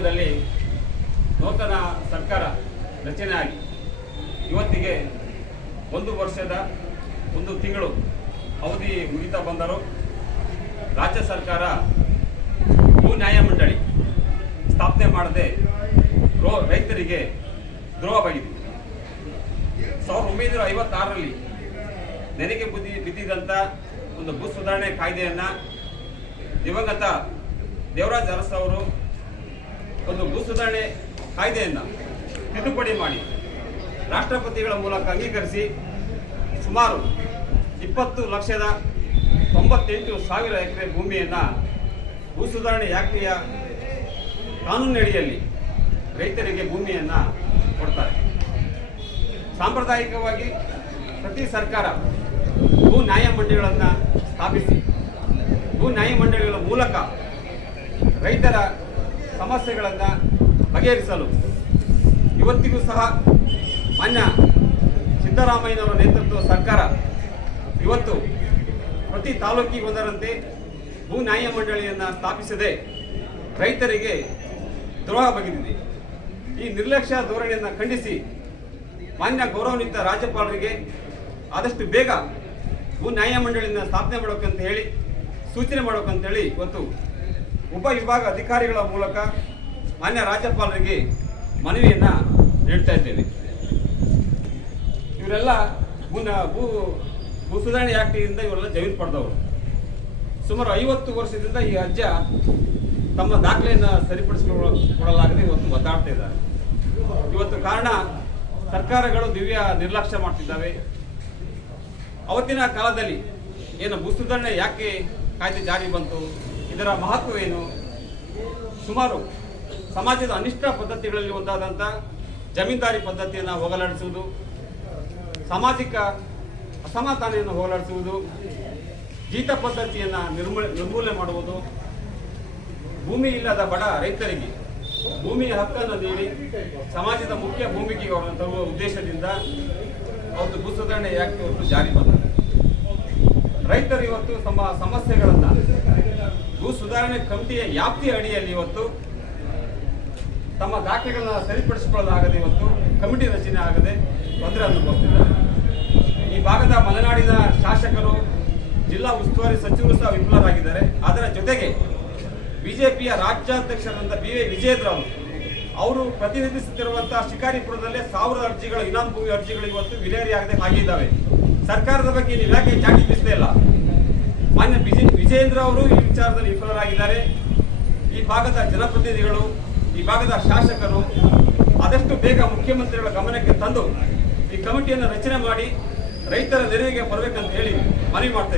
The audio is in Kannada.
ರಾಜ್ಯದಲ್ಲಿ ನೂತನ ಸರ್ಕಾರ ರಚನೆ ಆಗಿ ಇವತ್ತಿಗೆ ಒಂದು ವರ್ಷದ ಒಂದು ತಿಂಗಳು ಅವಧಿ ಮುಗಿತಾ ಬಂದರು ರಾಜ್ಯ ಸರ್ಕಾರ ಭೂ ನ್ಯಾಯಮಂಡಳಿ ಸ್ಥಾಪನೆ ಮಾಡದೆ ರೋ ರೈತರಿಗೆ ದ್ರೋಹವಾಗಿದೆ. ಸಾವಿರದ ಒಂಬೈನೂರ ಐವತ್ತಾರರಲ್ಲಿ ನೆನೆಗೆ ಬುದ್ಧಿ ಬಿದ್ದಿದ್ದಂಥ ಒಂದು ಭೂ ಸುಧಾರಣೆ ಕಾಯ್ದೆಯನ್ನು ದಿವಂಗತ ದೇವರಾಜ್ ಅರಸ್ ಅವರು ಒಂದು ಭೂ ಸುಧಾರಣೆ ಕಾಯ್ದೆಯನ್ನು ತಿದ್ದುಪಡಿ ಮಾಡಿ ರಾಷ್ಟ್ರಪತಿಗಳ ಮೂಲಕ ಅಂಗೀಕರಿಸಿ ಸುಮಾರು ಇಪ್ಪತ್ತು ಲಕ್ಷದ ತೊಂಬತ್ತೆಂಟು ಸಾವಿರ ಎಕರೆ ಭೂಮಿಯನ್ನು ಭೂ ಸುಧಾರಣೆ ಯಾಕೆಯ ಕಾನೂನಡಿಯಲ್ಲಿ ರೈತರಿಗೆ ಭೂಮಿಯನ್ನು ಕೊಡ್ತಾರೆ. ಸಾಂಪ್ರದಾಯಿಕವಾಗಿ ಪ್ರತಿ ಸರ್ಕಾರ ಭೂ ನ್ಯಾಯಮಂಡಳಿಗಳನ್ನು ಸ್ಥಾಪಿಸಿ, ಭೂ ನ್ಯಾಯಮಂಡಳಿಗಳ ಮೂಲಕ ರೈತರ ಸಮಸ್ಯೆಗಳನ್ನು ಬಗೆಹರಿಸಲು ಇವತ್ತಿಗೂ ಸಹ ಮಾನ್ಯ ಸಿದ್ದರಾಮಯ್ಯನವರ ನೇತೃತ್ವದ ಸರ್ಕಾರ ಇವತ್ತು ಪ್ರತಿ ತಾಲೂಕಿಗೊಂದರಂತೆ ಭೂ ನ್ಯಾಯಮಂಡಳಿಯನ್ನು ಸ್ಥಾಪಿಸದೆ ರೈತರಿಗೆ ದ್ರೋಹ ಬಗೆದಿದೆ. ಈ ನಿರ್ಲಕ್ಷ್ಯ ಧೋರಣೆಯನ್ನು ಖಂಡಿಸಿ ಮಾನ್ಯ ಗೌರವಾನ್ವಿತ ರಾಜ್ಯಪಾಲರಿಗೆ ಆದಷ್ಟು ಬೇಗ ಭೂ ನ್ಯಾಯಮಂಡಳಿಯನ್ನು ಸ್ಥಾಪನೆ ಮಾಡಬೇಕಂತ ಹೇಳಿ, ಸೂಚನೆ ಮಾಡಬೇಕಂತ ಹೇಳಿ ಇವತ್ತು ಉಪ ವಿಭಾಗ ಅಧಿಕಾರಿಗಳ ಮೂಲಕ ಮಾನ್ಯ ರಾಜ್ಯಪಾಲರಿಗೆ ಮನವಿಯನ್ನು ನೀಡ್ತಾ ಇದ್ದೇವೆ. ಇವರೆಲ್ಲ ಮುನ್ನ ಭೂ ಭೂ ಸುಧಾರಣೆ ಇಂದ ಇವರೆಲ್ಲ ಜಮೀನು ಪಡೆದವರು. ಸುಮಾರು ಐವತ್ತು ವರ್ಷದಿಂದ ಈ ಅಜ್ಜ ತಮ್ಮ ದಾಖಲೆಯನ್ನು ಸರಿಪಡಿಸಿಕೊಳ್ಳಲಾಗದೆ ಇವತ್ತು ಒದ್ದಾಡ್ತಾ ಇದ್ದಾರೆ. ಇವತ್ತು ಕಾರಣ ಸರ್ಕಾರಗಳು ದಿವ್ಯ ನಿರ್ಲಕ್ಷ್ಯ ಮಾಡ್ತಿದ್ದಾವೆ. ಅವತ್ತಿನ ಕಾಲದಲ್ಲಿ ಏನು ಭೂ ಸುಧಾರಣೆ ಯಾಕೆ ಕಾಯ್ದೆ ಜಾರಿ ಬಂತು? ಇದರ ಮಹತ್ವವೇನು? ಸುಮಾರು ಸಮಾಜದ ಅನಿಷ್ಟ ಪದ್ಧತಿಗಳಲ್ಲಿ ಒಂದಾದಂಥ ಜಮೀನ್ದಾರಿ ಪದ್ಧತಿಯನ್ನು ಹೋಗಲಾಡಿಸುವುದು, ಸಾಮಾಜಿಕ ಅಸಮಾಧಾನೆಯನ್ನು ಹೋಗಲಾಡಿಸುವುದು, ಜೀತ ಪದ್ಧತಿಯನ್ನು ನಿರ್ಮೂಲ, ನಿರ್ಮೂಲನೆ ಮಾಡುವುದು, ಭೂಮಿ ಇಲ್ಲದ ಬಡ ರೈತರಿಗೆ ಭೂಮಿಯ ಹಕ್ಕನ್ನು ನೀಡಿ ಸಮಾಜದ ಮುಖ್ಯ ಭೂಮಿಗೆ ಅವರನ್ನು ತರುವ ಉದ್ದೇಶದಿಂದ ಅವತ್ತು ಭೂ ಸುಧಾರಣೆ ಯಾಕೆ ಅವರು ಜಾರಿ ಬಂದ ರೈತರು ಇವತ್ತು ತಮ್ಮ ಸಮಸ್ಯೆಗಳನ್ನು ಭೂ ಸುಧಾರಣೆ ಕಮಿಟಿಯ ವ್ಯಾಪ್ತಿಯ ಅಡಿಯಲ್ಲಿ ಇವತ್ತು ತಮ್ಮ ದಾಖಲೆಗಳನ್ನ ಸರಿಪಡಿಸಿಕೊಳ್ಳಲಾಗದೆ ಇವತ್ತು ಕಮಿಟಿ ರಚನೆ ಆಗದೆ ತೊಂದರೆ ಅನುಭವಿಸ್ತಿದ್ದಾರೆ. ಈ ಭಾಗದ ಮಲೆನಾಡಿನ ಶಾಸಕರು ಜಿಲ್ಲಾ ಉಸ್ತುವಾರಿ ಸಚಿವರು ಸಹ ವಿಫಲರಾಗಿದ್ದಾರೆ. ಅದರ ಜೊತೆಗೆ ಬಿಜೆಪಿಯ ರಾಜ್ಯಾಧ್ಯಕ್ಷರಾದಂಥ ಬಿ ವೈ ವಿಜಯೇಂದ್ರ ಅವರು ಅವರು ಪ್ರತಿನಿಧಿಸುತ್ತಿರುವಂತಹ ಶಿಕಾರಿಪುರದಲ್ಲೇ ಸಾವಿರದ ಅರ್ಜಿಗಳು ಇನಾಮ್ ಭೂಮಿ ಅರ್ಜಿಗಳು ಇವತ್ತು ವಿಲೇರಿಯಾಗದೆ ಆಗಿದ್ದಾವೆ ಸರ್ಕಾರದ ಬಗ್ಗೆ ಯಾಕೆ ಚಾಟಿ ಬೀಸದೇ ಇಲ್ಲ? ಮಾನ್ಯ ವಿಜಯ ವಿಜಯೇಂದ್ರ ಅವರು ಈ ವಿಚಾರದಲ್ಲಿ ವಿಫಲರಾಗಿದ್ದಾರೆ. ಈ ಭಾಗದ ಜನಪ್ರತಿನಿಧಿಗಳು, ಈ ಭಾಗದ ಶಾಸಕರು, ಆದಷ್ಟು ಬೇಗ ಮುಖ್ಯಮಂತ್ರಿಗಳ ಗಮನಕ್ಕೆ ತಂದು ಈ ಕಮಿಟಿಯನ್ನು ರಚನೆ ಮಾಡಿ ರೈತರ ನೆರವಿಗೆ ಬರಬೇಕಂತ ಹೇಳಿ ಮನವಿ ಮಾಡ್ತಾ